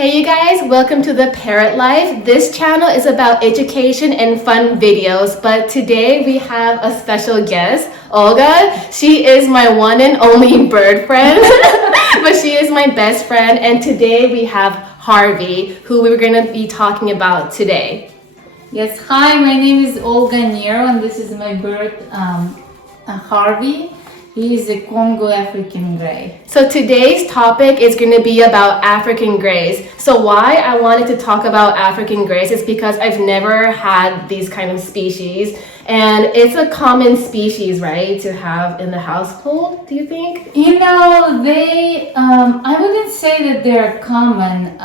Hey you guys, welcome to the Parrot Life. This channel is about education and fun videos, but today we have a special guest, Olga. She is my one and only bird friend, but she is my best friend, and today we have Harvey, who we're going to be talking about today. Yes, hi, my name is Olga Nero, and this is my bird, Harvey. He is a Congo African Grey. So today's topic is going to be about African greys. So why I wanted to talk about African greys is because I've never had these kind of species. And it's a common species, right, to have in the household, do you think? You know, I wouldn't say that they're common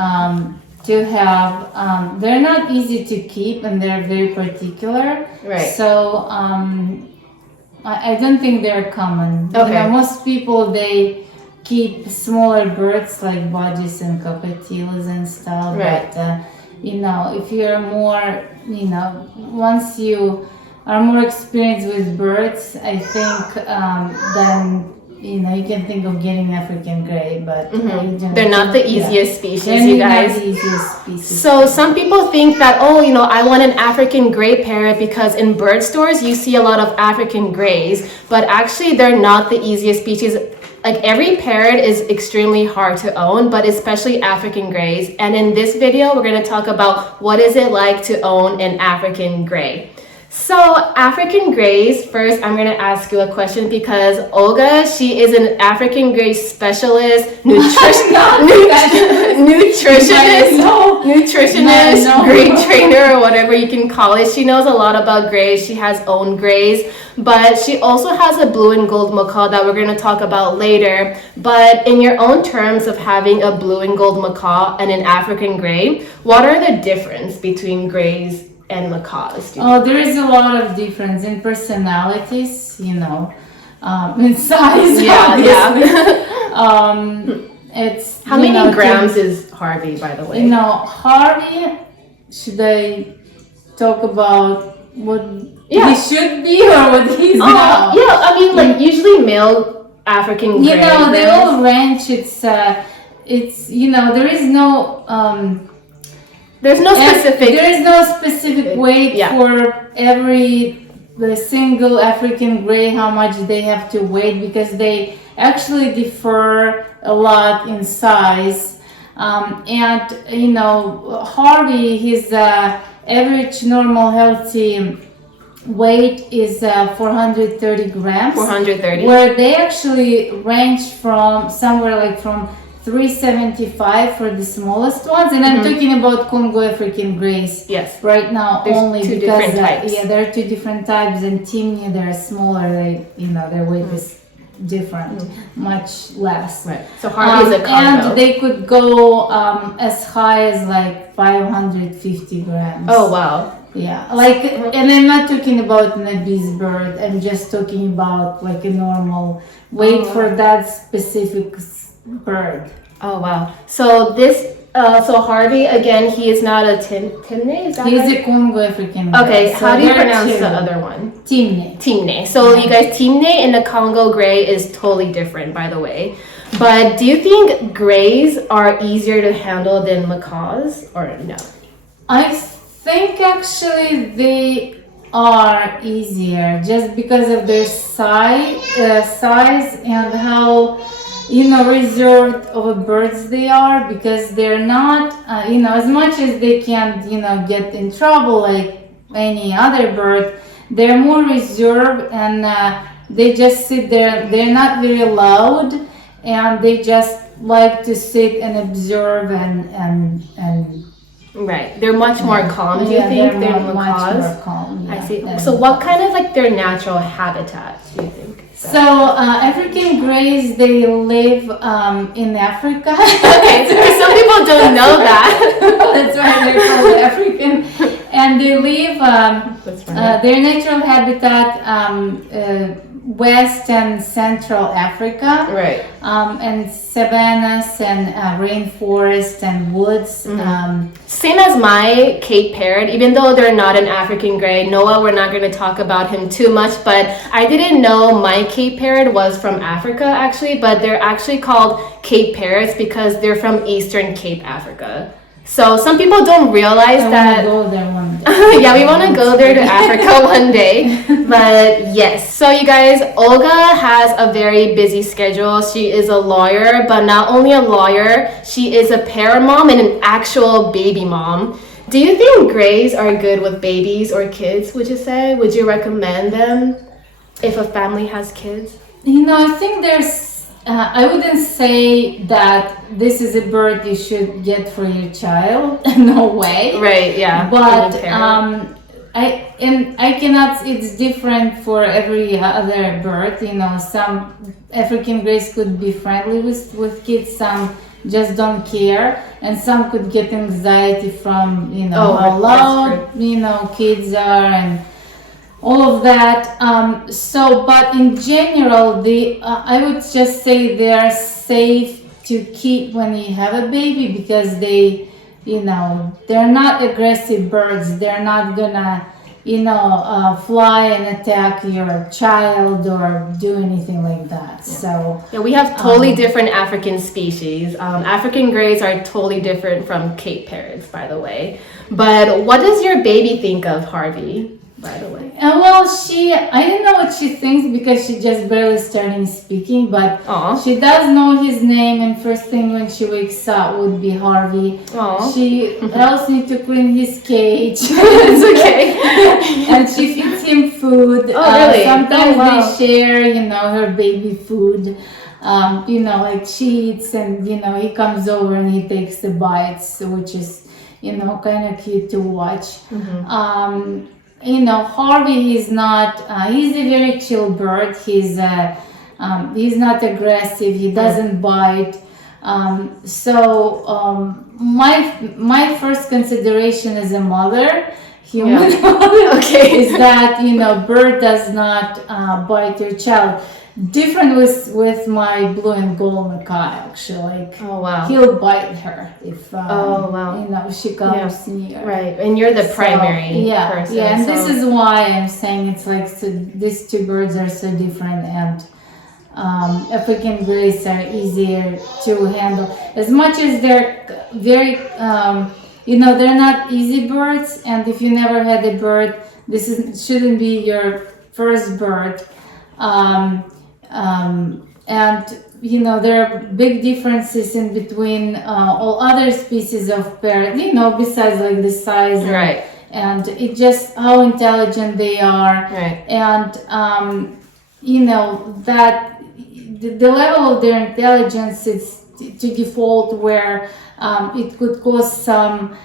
to have. They're not easy to keep and they're very particular. Right. So, I don't think they're common. Okay. You know, most people, they keep smaller birds like budgies and cockatiels and stuff. Right. But, you know, if you're more, you know, once you are more experienced with birds, I think then, you know, you can think of getting African Grey, but They're not the easiest species, you guys. Not the easiest species. So some people think that, oh, you know, I want an African gray parrot because in bird stores you see a lot of African grays, but actually they're not the easiest species. Like every parrot is extremely hard to own, but especially African grays. And in this video, we're going to talk about what is it like to own an African gray. So African greys, first I'm going to ask you a question because Olga, she is an African grey specialist, nutritionist, grey trainer, or whatever you can call it. She knows a lot about greys. She has owned greys, but she also has a blue and gold macaw that we're going to talk about later. But in your own terms of having a blue and gold macaw and an African grey, what are the difference between greys and macaws? There is a lot of difference in personalities, you know, in size. Yeah. It's how many grams is Harvey, by the way? You know, Harvey, should I talk about what he should be or what he's now? Yeah, I mean, like usually male African greys. You know, they all range. It's you know, there is no There's no specific weight for the single African Grey, how much they have to weigh, because they actually differ a lot in size. And you know, Harvey, his average normal healthy weight is 430 grams. 430. Where they actually range from somewhere like from 375 for the smallest ones, and I'm talking about Congo African Greys. Yes. Right now, there's only two because different types. there are two different types, and Timney, they're smaller. Their weight is different, much less. Right. So Harvey is a combo. And they could go as high as like 550 grams. Oh wow. Yeah, like, and I'm not talking about an obese bird. I'm just talking about like a normal weight for that specific bird. Oh wow. So this so Harvey, again, he is not a Timney, is that He's right? a Congo African Grey. Okay, so how do you pronounce the other one? Timney. Timney. So you guys, Timney and the Congo Grey is totally different, by the way. But do you think greys are easier to handle than macaws, or no? I think actually they are easier just because of their size and how, you know, reserved of birds they are, because they're not, you know, as much as they can, you know, get in trouble like any other bird, they're more reserved, and they just sit there. They're not very loud, and they just like to sit and observe and Right, they're much more calm. Do you think than macaws? Much more calm. I see. So what kind of like their natural habitat do you think? So African Greys, they live in Africa. Okay, so some people don't know that. That's why they're called African. And they live, their natural habitat West and Central Africa. Right. And savannas and rainforest and woods. Same as my Cape Parrot, even though they're not an African gray. Noah, we're not going to talk about him too much, but I didn't know my Cape Parrot was from Africa actually, but they're actually called Cape Parrots because they're from Eastern Cape, Africa. So some people don't realize that. Go there one day. Yeah, we want to go there to Africa one day. But yes. So you guys, Olga has a very busy schedule. She is a lawyer, but not only a lawyer, she is a parrot mom and an actual baby mom. Do you think grays are good with babies or kids, would you say? Would you recommend them if a family has kids? I think I wouldn't say that this is a bird you should get for your child. No way. Right, yeah. But I cannot. It's different for every other bird. Some African grays could be friendly with kids. Some just don't care, and some could get anxiety from how loud kids are and all of that. But in general, I would just say they are safe to keep when you have a baby because they're not aggressive birds. They're not gonna, fly and attack your child or do anything like that. Yeah. So yeah, we have totally different African species. African grays are totally different from Cape Parrots, by the way. But what does your baby think of Harvey, by the way? I don't know what she thinks because she just barely started speaking, but Aww. she does know his name, and first thing when she wakes up would be Harvey. Aww. She also needs to clean his cage. It's okay. And she feeds him food. Oh, really? Sometimes wow. they share, her baby food. Like she eats and, he comes over and he takes the bites, which is, kind of cute to watch. Mm-hmm. Harvey, he's a very chill bird. He's not aggressive. He doesn't bite. My first consideration as a mother, human mother, okay. is that, bird does not bite your child. Different with my blue and gold macaw, actually. Oh wow. He'll bite her if she comes yeah. near. Right, and you're the primary person. Yeah, and this is why I'm saying it's like these two birds are so different, and African grays are easier to handle. As much as they're very, they're not easy birds, and if you never had a bird, shouldn't be your first bird. There are big differences in between all other species of parrot, besides like the size and it just how intelligent they are. Right. And, that the level of their intelligence is to default where it could cause some,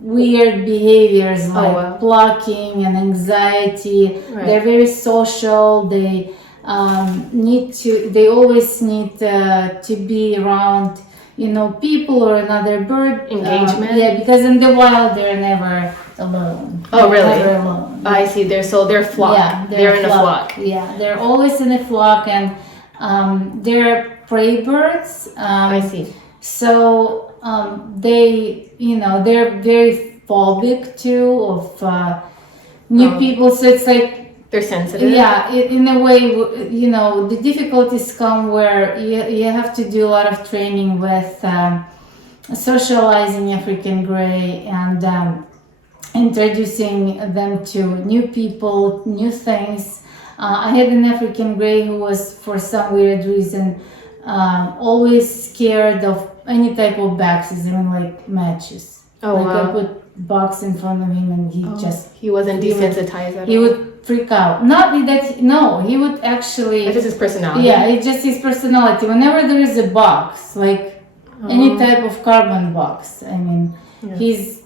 weird behaviors like blocking and anxiety. Right. They're very social. They always need to be around, people or another bird. Engagement. Because in the wild they're never alone. Oh, really? Never alone. I see. They're flock. Yeah, they're in a flock. Yeah, they're always in a flock, and they're prey birds. I see. So they're very phobic too of new people. So it's like they're sensitive. Yeah, in a way, the difficulties come where you have to do a lot of training with socializing African gray and introducing them to new people, new things. I had an African gray who was, for some weird reason, always scared of any type of boxes, even like matches. Oh, wow. I put box in front of him and he wasn't desensitized at all. He would freak out. He would actually. It's just his personality. Yeah, it's just his personality. Whenever there is a box, like any type of carbon box, he's,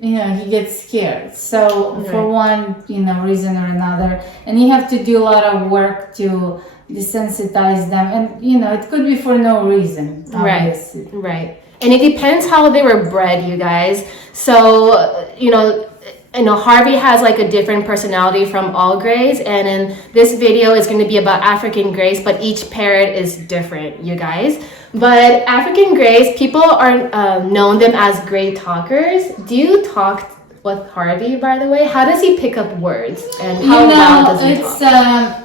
he gets scared. So for one, reason or another, and you have to do a lot of work to desensitize them, and it could be for no reason. Obviously. Right. And it depends how they were bred, you guys. So I know Harvey has like a different personality from all grays, and in this video is going to be about African grays, but each parrot is different, you guys. But African grays, people are known them as gray talkers. Do you talk with Harvey, by the way? How does he pick up words, and how loud does he talk?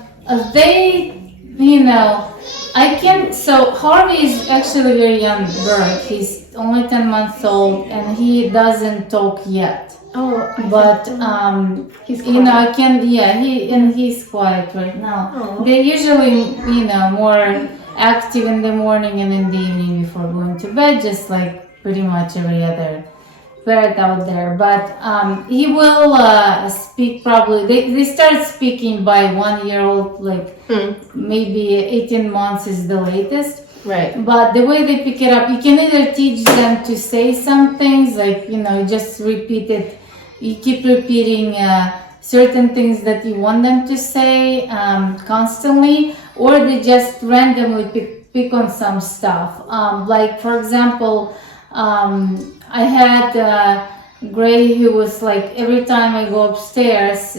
I can't. So Harvey is actually a very young bird. He's only 10 months old, and he doesn't talk yet. Oh, but he's quiet. I can. Yeah, he's quiet right now. Oh. They're usually more active in the morning and in the evening before going to bed, just like pretty much every other bird out there. But he will speak probably. They start speaking by 1 year old, like maybe 18 months is the latest. Right. But the way they pick it up, you can either teach them to say some things, like just repeat it. You keep repeating certain things that you want them to say constantly, or they just randomly pick on some stuff. Like for example, I had Gray who was like, every time I go upstairs,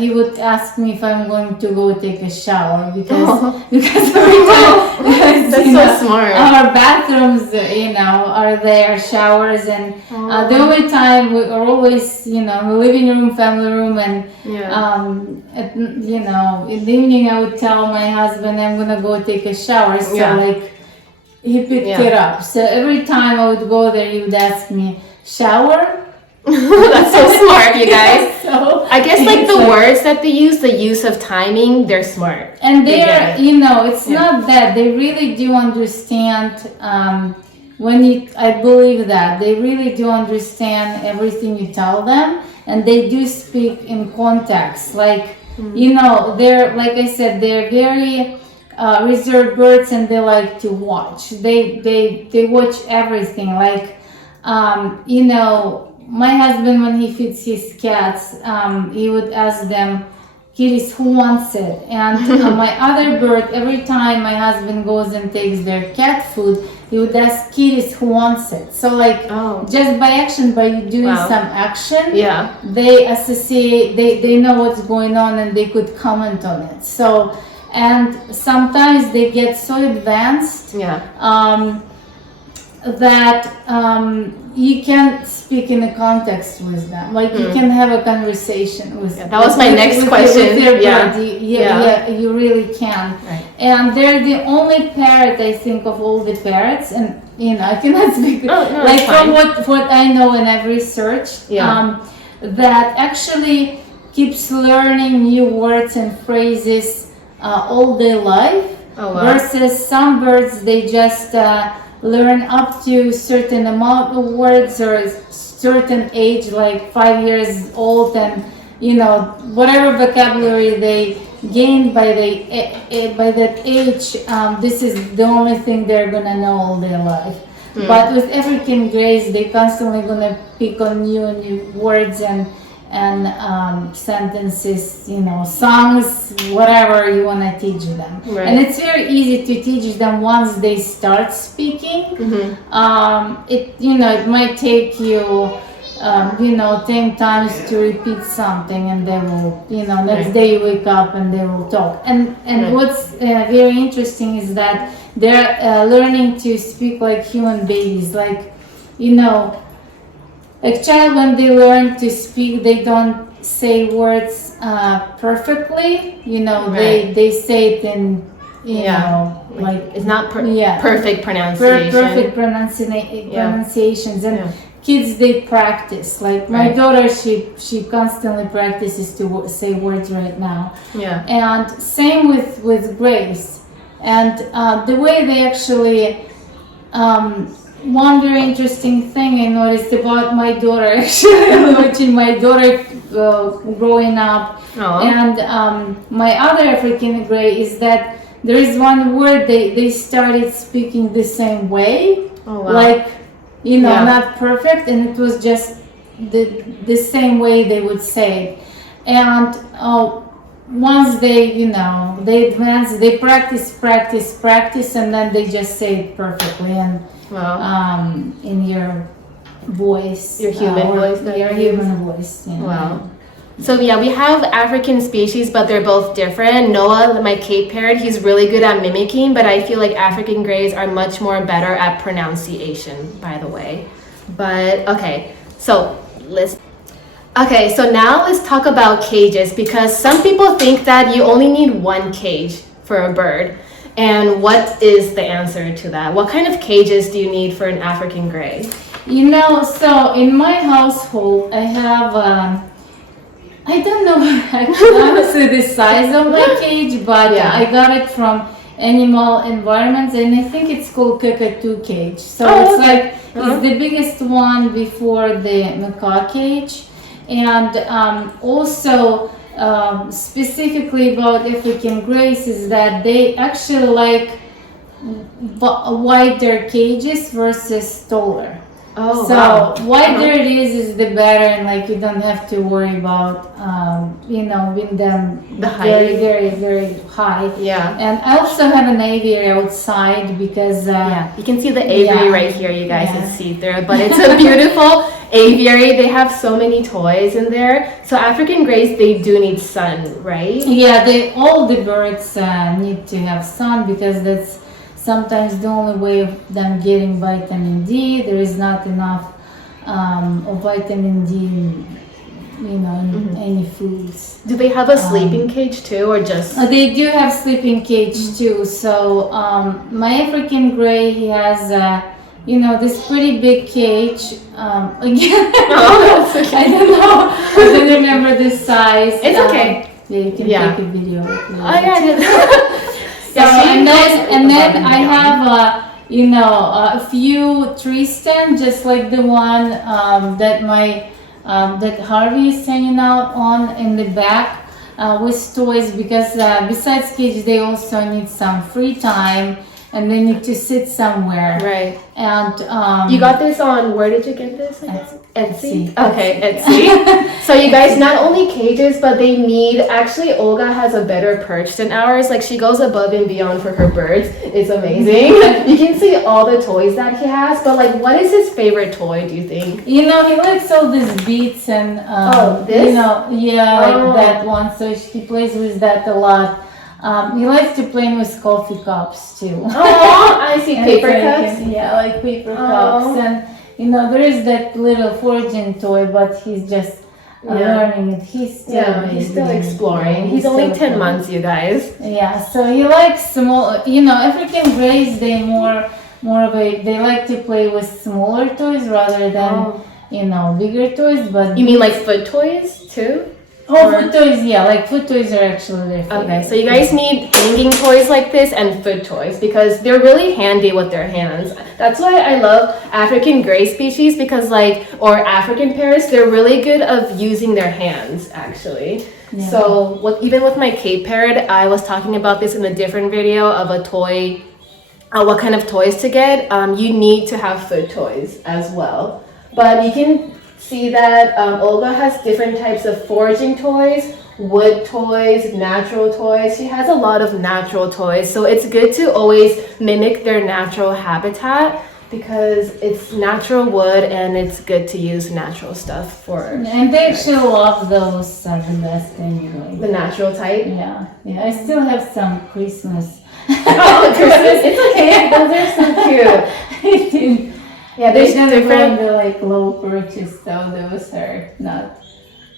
he would ask me if I'm going to go take a shower because every time that's so smart. Our bathrooms are there, showers, and the only time we are always in the living room, family room, and in the evening I would tell my husband I'm gonna go take a shower, so like he picked it up. So every time I would go there, he would ask me, shower? That's so smart, you guys. So I guess like the words that they use, the use of timing, they're smart. And they're, it's not that. They really do understand I believe that. They really do understand everything you tell them, and they do speak in context. Like, they're, like I said, they're very reserved birds, and they like to watch. They watch everything. Like, my husband, when he feeds his cats, he would ask them, kitties, who wants it? And my other bird, every time my husband goes and takes their cat food, he would ask kitties, who wants it? So like, just by action, by doing some action, they associate, they know what's going on, and they could comment on it. So, and sometimes they get so advanced that you can speak in a context with them. Like you can have a conversation with them. That was my next question. With their bird. You really can. Right. And they're the only parrot, I think, of all the parrots, and I cannot speak like from what I know and I've researched, that actually keeps learning new words and phrases all their life. Versus some birds, they just learn up to a certain amount of words or a certain age, like 5 years old, and whatever vocabulary they gain by that age, this is the only thing they're gonna know all their life. But with African grays, they constantly gonna pick on new words and sentences, songs, whatever you want to teach them. Right. And it's very easy to teach them once they start speaking. It might take you 10 times to repeat something, and they will, next day you wake up and they will talk. And what's very interesting is that they're learning to speak like human babies. Like, a child, when they learn to speak, they don't say words perfectly. They say it in, like it's not perfect pronunciation. Perfect pronunciations. And kids, they practice. Like my daughter, she constantly practices to say words right now. Yeah. And same with Grace. And the way they actually one very interesting thing I noticed about my daughter, actually, watching my daughter growing up, and my other African gray, is that there is one word they started speaking the same way, like, not perfect, and it was just the same way they would say it. And once they advance, they practice, and then they just say it perfectly. And in your voice. Your human voice that Your you use? human voice. Yeah. Wow. So yeah, we have African species, but they're both different. Noah, my Cape Parrot, he's really good at mimicking, but I feel like African greys are much more better at pronunciation, by the way. But okay, so now let's talk about cages, because some people think that you only need one cage for a bird. And what is the answer to that? What kind of cages do you need for an African gray? You know, so in my household, I have, I don't know actually, honestly the size of my cage, but Yeah. I got it from Animal Environments, and I think it's called Cockatoo cage. So Oh, it's okay. like, it's the biggest one before the macaw cage. And also, specifically about African greys is that they actually like wider cages versus taller. Oh, So wow. wider it is the better, and like you don't have to worry about with them The very height. very very high. Yeah. And I also have an aviary outside because Yeah, you can see the aviary yeah. right here. You guys Yeah. can see through it, but it's a beautiful aviary. They have so many toys in there. So African greys, they do need sun, right? yeah, all the birds need to have sun because that's sometimes the only way of them getting vitamin D. There is not enough of vitamin D in any foods. Do they have a sleeping cage too, or just? They do have sleeping cage too. So my African gray, he has this pretty big cage. Again, Oh, that's okay. I don't know. I don't remember the size. It's okay. Yeah, you can Yeah. take a video. Oh yeah, I did. So, and then I have a few tree stands, just like the one that Harvey is hanging out on in the back with toys, because besides cage they also need some free time and they need to sit somewhere. Right. And You got this on, where did you get this? Etsy. Okay, Etsy. So you guys, not only cages, but they need, actually Olga has a better perch than ours. Like she goes above and beyond for her birds. It's amazing. You can see all the toys that he has, but like what is his favorite toy, do you think? he likes all these beats and this? like that one. So he plays with that a lot. He likes to play with coffee cups too. Oh, I see. And Paper so cups? Yeah, like paper cups. And there is that little foraging toy, but he's just learning it. He's still exploring. He's only 10 months, you guys. Yeah, so he likes small. African greys, they they like to play with smaller toys rather than bigger toys. But You mean like foot toys too? foot toys, yeah, like foot toys are actually their favorite. Okay, so you guys need hanging toys like this and foot toys because they're really handy with their hands. That's why I love African gray species because or African parrots, they're really good of using their hands actually. Yeah. So even with my Cape Parrot, I was talking about this in a different video of a toy, what kind of toys to get. You need to have foot toys as well. But you can see that Olga has different types of foraging toys, wood toys, natural toys. She has a lot of natural toys. So it's good to always mimic their natural habitat because it's natural wood and it's good to use natural stuff for. And they actually love those the best anyway. The natural type? Yeah. I still have some Christmas. Oh, Christmas. It's okay. Those are so cute. Yeah, there's different. The low purchase, so those are not.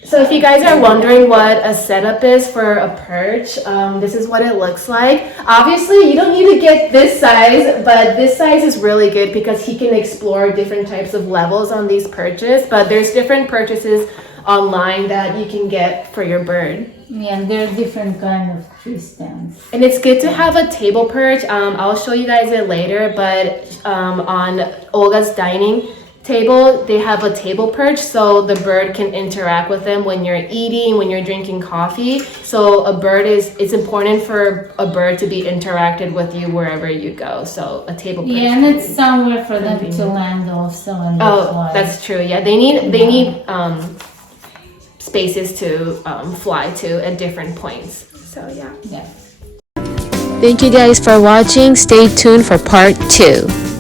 So if you guys are wondering what a setup is for a perch, this is what it looks like. Obviously, you don't need to get this size, but this size is really good because he can explore different types of levels on these perches. But there's different purchases online that you can get for your bird. Yeah, and there are different kind of tree stands. And it's good to have a table perch. I'll show you guys it later, but on Olga's dining table, they have a table perch so the bird can interact with them when you're eating, when you're drinking coffee. So it's important for a bird to be interacted with you wherever you go. So a table perch. Yeah, and it's somewhere for them to land also. And that's true. Yeah, they need spaces to fly to at different points. So yeah. Yeah. Thank you guys for watching. Stay tuned for part 2.